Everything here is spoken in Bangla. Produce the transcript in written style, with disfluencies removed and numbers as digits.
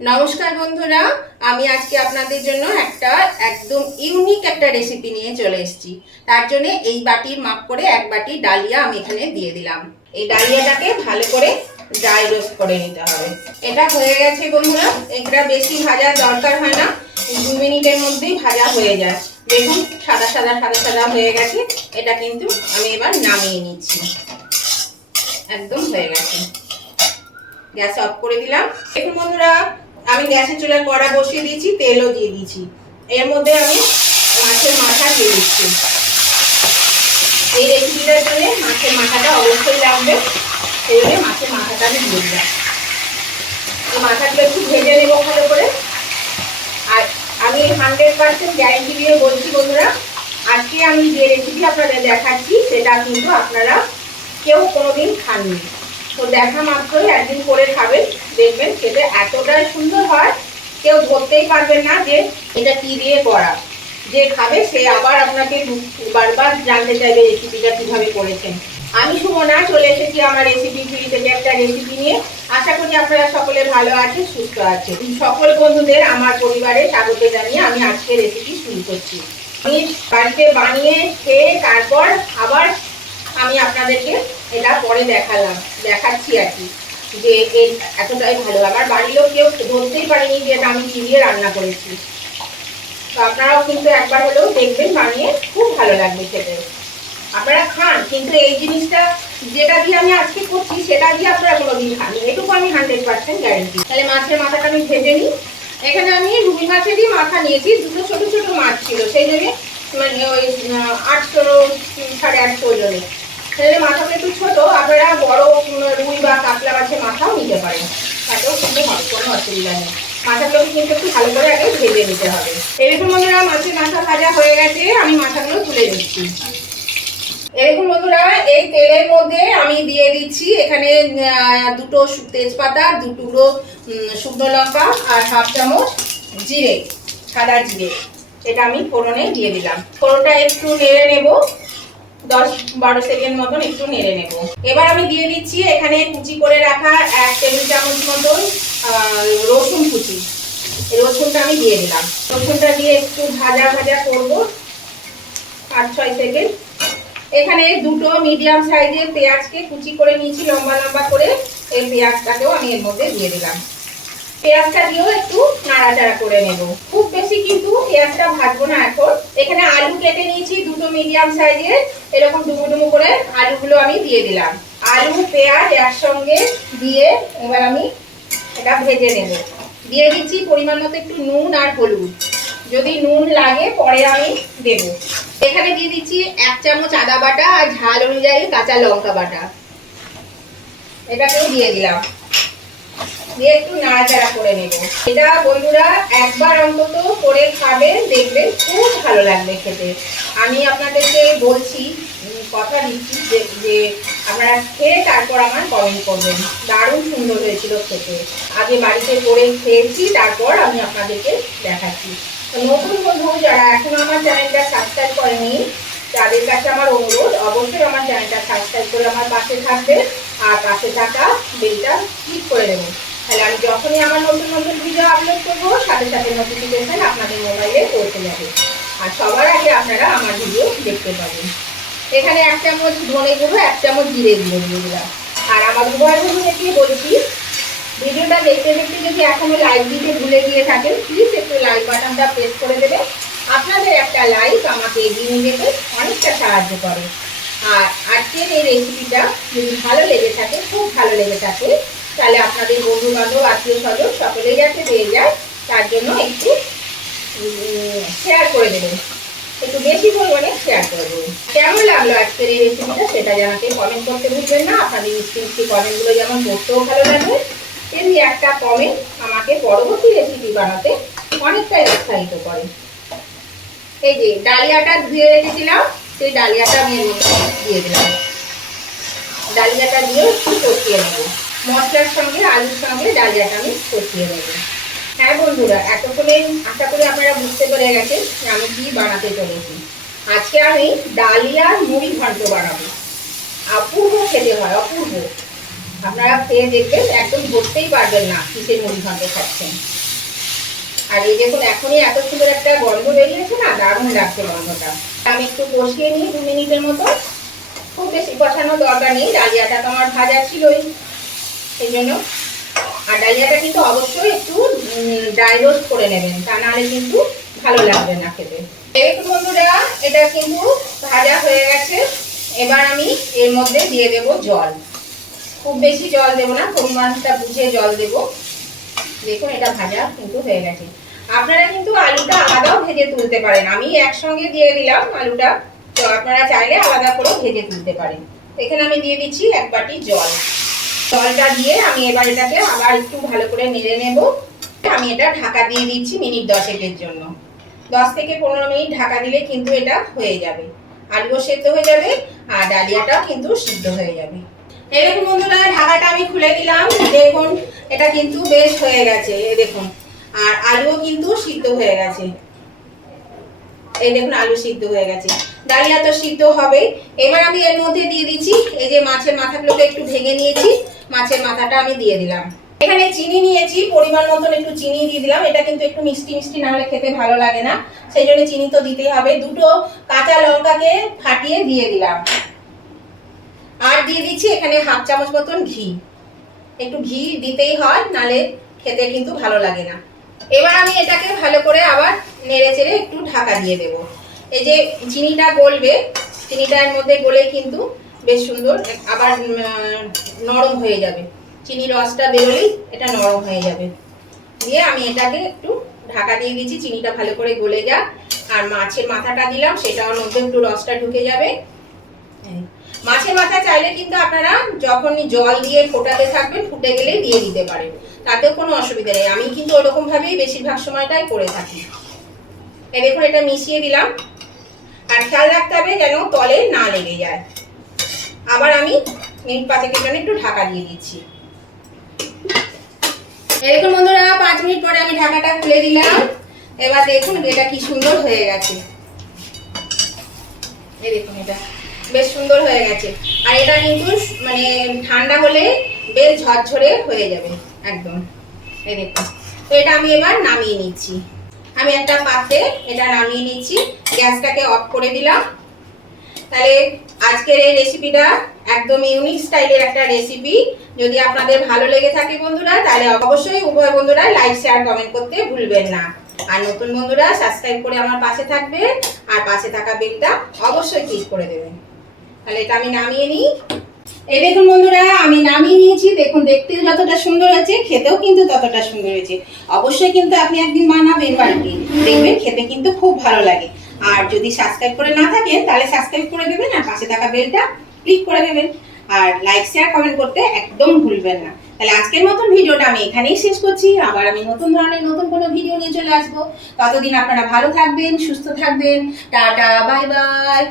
নমস্কার বন্ধুরা, আমি আজকে আপনাদের জন্য একদম ইউনিক একটা রেসিপি নিয়ে চলে এসেছি। তার জন্য এই বাটির মাপ করে এক বাটি ডালিয়া আমি এখানে দিয়ে দিলাম। এই ডালিয়াটাকে ভালো করে ড্রাই রোস্ট করে নিতে হবে। এটা হয়ে গেছে বন্ধুরা, এটা বেশি ভাজার দরকার হয় না, 2 মিনিটের মধ্যেই ভাজা হয়ে যায়। দেখুন সাদা সাদা সাদা সাদা হয়ে গেছে। এটা কিন্তু আমি এবার নামিয়ে নিচ্ছি। একদম হয়ে গেছে। গ্যাস অফ করে দিলাম। দেখুন বন্ধুরা, আমি গ্যাসের চুলায় কড়া বসিয়ে দিয়েছি, তেলও দিয়ে দিয়েছি। এর মধ্যে আমি মাছের মাথা দিয়ে দিচ্ছি। এই রেসিপিটার জন্য মাছের মাথাটা অবশ্যই লাগবে, সেই জন্য মাছের মাথাটা আমি দিয়ে দিলাম। এই মাথাগুলো একটু ভেজে নেবো ভালো করে। আর আমি 100% গ্যারেন্টি দিয়ে বলছি বন্ধুরা, আজকে আমি যে রেসিপি আপনাদের দেখাচ্ছি সেটা কিন্তু আপনারা কেউ কোনোদিন খাননি। তো দেখা মাত্রই একদিন করে খাবেন, দেখবেন খেতে এতটাই সুন্দর হয়, কেউ ধরতেই পারবেন না যে এটা কি দিয়ে করা। যে খাবে সে আবার আপনাকে বারবার জানতে চাইবে রেসিপিটা কিভাবে করেছেন। আমি সুমনা চলে এসেছি আমার রেসিপি ঝুড়ি থেকে একটা রেসিপি নিয়ে। আশা করি আপনারা সকলে ভালো আছেন, সুস্থ আছেন। সকল বন্ধুদের আমার পরিবারে স্বাগত জানিয়ে আমি আজকে রেসিপি শুরু করছি। আমি বাড়িতে বানিয়ে খেয়ে তারপর আবার আমি আপনাদেরকে এটা পরে দেখাচ্ছি আর কি, যে এতটাই ভালো। আমার বাড়ির লোক কেউ ধরতেই পারেনি যে এটা আমি কি দিয়ে রান্না করেছি। তো আপনারাও কিন্তু একবার হলেও দেখবেন, বানিয়ে খুব ভালো লাগবে খেতে। আপনারা খান, কিন্তু এই জিনিসটা যেটা দিয়ে আমি আজকে করছি সেটা দিয়ে আপনারা কোনোদিন খাননি, এটুকু আমি 100% গ্যারেন্টি। তাহলে মাছের মাথাটা আমি ভেজে নিই। এখানে আমি রুই মাছেরই মাথা নিয়েছি, দুটো ছোট ছোট মাছ ছিল, সেই জন্য মানে ওই 800 850 ওজনে। তাহলে মাথাটা একটু ছোট, আপনারা বড় রুই বা কাতলা মাছের মাথাও নিতে পারেন, তাতেও কিন্তু হবে, কোনো অসুবিধা নেই। মাথাগুলোকে কিন্তু একটু ভালো করে আগে ভেজে নিতে হবে। এরকম বন্ধুরা মাছের মাথা ভাজা হয়ে গেছে, আমি মাথাগুলো তুলে নিচ্ছি। এরকম বন্ধুরা এই তেলের মধ্যে আমি দিয়ে দিচ্ছি এখানে দুটো তেজপাতা, 2 টুকরো শুকনো লঙ্কা আর 1/2 চামচ জিরে, সাদা জিরে। এটা আমি ফোড়নে দিয়ে দিলাম। ফোড়নটা একটু নেড়ে নেব, 10-12 সেকেন্ড মতন একটু নেড়ে নেব। এবার আমি দিয়ে দিচ্ছি এখানে কুচি করে রাখা 1 টেবিল চামচ মতন রসুন কুচি। এই রসুনটা আমি দিয়ে দিলাম। রসুনটা দিয়ে একটু ভাজা ভাজা করব 5-6 সেকেন্ড। এখানে দুটো মিডিয়াম সাইজের পেঁয়াজকে কুচি করে নিয়েছি লম্বা লম্বা করে, এই পেঁয়াজটাকেও আমি এর মধ্যে দিয়ে দিলাম। পেঁয়াজটা দিয়েও একটু নাড়াচাড়া করে নেব, খুব বেশি কিন্তু পেঁয়াজটা ভাজবো না এখন। এখানে আলু কেটে নিয়েছি দুটো মিডিয়াম সাইজের, এরকম ডুমো ডুমো করে আলুগুলো আমি দিয়ে দিলাম। আলু পেঁয়াজ একসঙ্গে দিয়ে এবার আমি এটা ভেজে নেব। দিয়ে দিচ্ছি পরিমাণ মতো একটু নুন আর হলুদ, যদি নুন লাগে পরে আমি দেব। এখানে দিয়ে দিচ্ছি 1 চামচ আদা বাটা আর ঝাল অনুযায়ী কাঁচা লঙ্কা বাটা, এটাকেও দিয়ে দিলাম। দিয়ে একটু নাড়াচাড়া করে নেব। এটা বন্ধুরা একবার অন্তত করে খাবেন, দেখবেন খুব ভালো লাগবে খেতে। আমি আপনাদেরকে বলছি, কথা দিচ্ছি যে আপনারা খেয়ে তারপর আমার কমেন্ট করবেন। দারুণ সুন্দর হয়েছিল খেতে। আগে বাড়িতে করে খেয়েছি, তারপর আমি আপনাদেরকে দেখাচ্ছি। নতুন বন্ধু যারা এখনো আমার চ্যানেলটা সাবস্ক্রাইব করেনি, তাদের কাছে আমার অনুরোধ, অবশ্যই আমার চ্যানেলটা সাবস্ক্রাইব করে আমার পাশে থাকবে আর পাশে থাকা বেলটা ক্লিক করে দেবেন। তাহলে আমি যখনই আমার নতুন নতুন ভিডিও আপলোড করবো সাথে সাথে নোটিফিকেশন আপনাদের মোবাইলে পৌঁছে যাবে, আর সবার আগে আপনারা আমার ভিডিও দেখতে পাবেন। এখানে 1 চামচ ধনে গুঁড়ো, 1 চামচ জিরে গুঁড়ো দিয়ে দিলাম। আর আমার উভয় বন্ধুদেরকে বলছি, ভিডিওটা দেখতে দেখতে যদি এখনো লাইক দিতে ভুলে গিয়ে থাকেন, প্লিজ একটু লাইক বাটনটা প্রেস করে দেবেন। আপনাদের একটা লাইক আমাকে এগিয়ে নিয়ে যেতে অনেকটা সাহায্য করে। আর আজকের এই রেসিপিটা যদি ভালো লেগে থাকে, খুব ভালো লেগে থাকে, তাহলে আপনাদের বন্ধু বান্ধব আত্মীয় স্বজন সকলেই যাতে পেয়ে যায়, তার জন্য একটু শেয়ার করে দেবেন, একটু বেশি পরিমাণে শেয়ার করে দেবেন। কেমন লাগলো আজকের এই রেসিপিটা সেটা জানাতে কমেন্ট করতে ভুলবেন না। আপনাদের মিষ্টি মিষ্টি কমেন্টগুলো যেমন পড়তেও ভালো লাগবে, তেমনি একটা কমেন্ট আমাকে পরবর্তী রেসিপি বানাতে অনেকটাই উৎসাহিত করে। এই যে ডালিয়াটা ধুয়ে রেখেছিলাম, সেই ডালিয়াটা আমি এর মধ্যে দিয়ে দিলাম। ডালিয়াটা দিয়ে একটু কষিয়ে নেব, মশলার সঙ্গে আলুর সঙ্গে ডালিয়াটা আমি কষিয়ে নেব। হ্যাঁ বন্ধুরা, এতক্ষণে আশা করি আপনারা বুঝতে পেরে গেছেন আমি কি বানাতে চলেছি। আজকে আমি ডালিয়ার মুড়ি ঘন্ট বানাবো। অপূর্ব খেতে হয়, অপূর্ব। আপনারা খেয়ে দেখবেন, একদম ধরতেই পারবেন না কিসের মুড়ি ঘন্ট খাচ্ছেন। আর এই দেখুন এখনই এত সুন্দর একটা গন্ধ বেরিয়েছে না, দারুণ লাগছে গন্ধটা। আমি একটু কষিয়ে নিই 2 মিনিটের মতো। খুব বেশি কষানোর দরকার নেই, ডালিয়াটা তো আমার ভাজা ছিলই সেই জন্য। আর ডালিয়াটা কিন্তু অবশ্যই একটু ড্রাই রোস্ট করে নেবেন, তা নাহলে কিন্তু ভালো লাগবে না খেতে। দেখুন বন্ধুরা, এটা কিন্তু ভাজা হয়ে গেছে। এবার আমি এর মধ্যে দিয়ে দেব জল। খুব বেশি জল দেবো না, পরিমাণটা বুঝে জল দেব। দেখুন এটা ভাজা কিন্তু হয়ে গেছে। আপনারা কিন্তু আলুটা আলাদাও ভেজে তুলতে পারেন, আমি একসঙ্গে দিয়ে দিলাম আলুটা, তো আপনারা চাইলে আলাদা করে ভেজে তুলতে পারেন। এখানে আমি দিয়ে দিচ্ছি 1 বাটি জল। জলটা দিয়ে আমি এবার এটাকে আবার একটু ভালো করে নেড়ে নেব। আমি এটা ঢাকা দিয়ে দিচ্ছি মিনিট 10 জন্য। 10 থেকে 15 মিনিট ঢাকা দিলে কিন্তু এটা হয়ে যাবে, আলুও সেদ্ধ হয়ে যাবে আর ডালিয়াটাও কিন্তু সিদ্ধ হয়ে যাবে। এই দেখুন বন্ধুরা, ঢাকাটা আমি খুলে দিলাম। দেখুন এটা কিন্তু বেশ হয়ে গেছে, এই দেখুন। আর আলুও কিন্তু সিদ্ধ হয়ে গেছে, এই দেখুন আলু সিদ্ধ হয়ে গেছে, ডালিয়া তো সিদ্ধ হবে। এবার আমি এর মধ্যে দিয়ে দিচ্ছি এই যে মাছের মাথাগুলোকে একটু ভেঙে নিয়েছি, মাছের মাথাটা আমি দিয়ে দিলাম। এখানে চিনি নিয়েছি, পরিমাণ মতন একটু চিনি দিয়ে দিলাম। এটা কিন্তু একটু মিষ্টি মিষ্টি না হলে খেতে ভালো লাগে না, সেই জন্য চিনি তো দিতেই হবে। 2টো কাঁচা লঙ্কাকে ফাটিয়ে দিয়ে দিলাম। আর দিয়ে দিচ্ছি এখানে 1/2 চামচ মতন ঘি। একটু ঘি দিতেই হয়, নালে খেতে কিন্তু ভালো লাগে না। এবার আমি এটাকে ভালো করে আবার নেড়ে চেড়ে একটু ঢাকা দিয়ে দেব। এই যে চিনিটা গলবে, চিনিটার মধ্যে গলে কিন্তু বেশ সুন্দর আবার নরম হয়ে যাবে। চিনির রসটা বেরোলেই এটা নরম হয়ে যাবে। দিয়ে আমি এটাকে একটু ঢাকা দিয়ে দিচ্ছি, চিনিটা ভালো করে গলে যাক। আর মাছের মাথাটা দিলাম, সেটার মধ্যে একটু রসটা ঢুকে যাবে। মাছের মাথা চাইলে কিন্তু আপনারা যখনই জল দিয়ে ফোটাতে থাকবেন, ফুটে গেলে দিয়ে দিতে পারেন, তাতেও কোনো অসুবিধা নেই। আমি কিন্তু ওরকম ভাবেই বেশিরভাগ সময়টাই করে থাকি। এই দেখুন এটা মিশিয়ে দিলাম। আর খেয়াল রাখতে হবে যেন তলে না লেগে যায়। আবার আমি মিনিট 5 জন্য একটু ঢাকা দিয়ে দিচ্ছি। এই দেখুন বন্ধুরা, 5 মিনিট পরে আমি ঢাকাটা খুলে দিলাম। এবার দেখুন এটা কি সুন্দর হয়ে গেছে। এই দেখুন এটা বেশ সুন্দর হয়ে গেছে। আর এটা কিন্তু মানে ঠান্ডা হলে বেশ ঝরঝরে হয়ে যাবে একদম। এই দেখুন, তো এটা আমি এবার নামিয়ে নিচ্ছি। আমি একটা পাত্রে এটা নামিয়ে নিচ্ছি, গ্যাসটাকে অফ করে দিলাম। তাহলে আজকের এই রেসিপিটা একদম ইউনিক স্টাইলের একটা রেসিপি। যদি আপনাদের ভালো লেগে থাকে বন্ধুরা, তাহলে অবশ্যই উভয় বন্ধুরা লাইক শেয়ার কমেন্ট করতে ভুলবেন না। আর নতুন বন্ধুরা সাবস্ক্রাইব করে আমার পাশে থাকবেন, আর পাশে থাকা বেলটা অবশ্যই ক্লিক করে দেবেন। তাহলে এটা আমি নামিয়ে নিই। এই দেখুন বন্ধুরা, আমি নামিয়ে নিয়েছি। দেখুন দেখতে যতটা সুন্দর হয়েছে, খেতেও কিন্তু ততটা সুন্দর হয়েছে। অবশ্যই কিন্তু আপনি একদিন বানাবেন বাড়িতে, দেখবেন খেতে কিন্তু খুব ভালো লাগে। আর যদি সাবস্ক্রাইব করে না থাকেন, তাহলে সাবস্ক্রাইব করে দেবেন আর পাশে থাকা বেলটা ক্লিক করে দেবেন। আর লাইক শেয়ার কমেন্ট করতে একদম ভুলবেন না। তাহলে আজকের মতন ভিডিওটা আমি এখানেই শেষ করছি। আবার আমি নতুন ধরনের নতুন কোনো ভিডিও নিয়ে চলে আসবো। ততদিন আপনারা ভালো থাকবেন, সুস্থ থাকবেন। Tata, bye bye.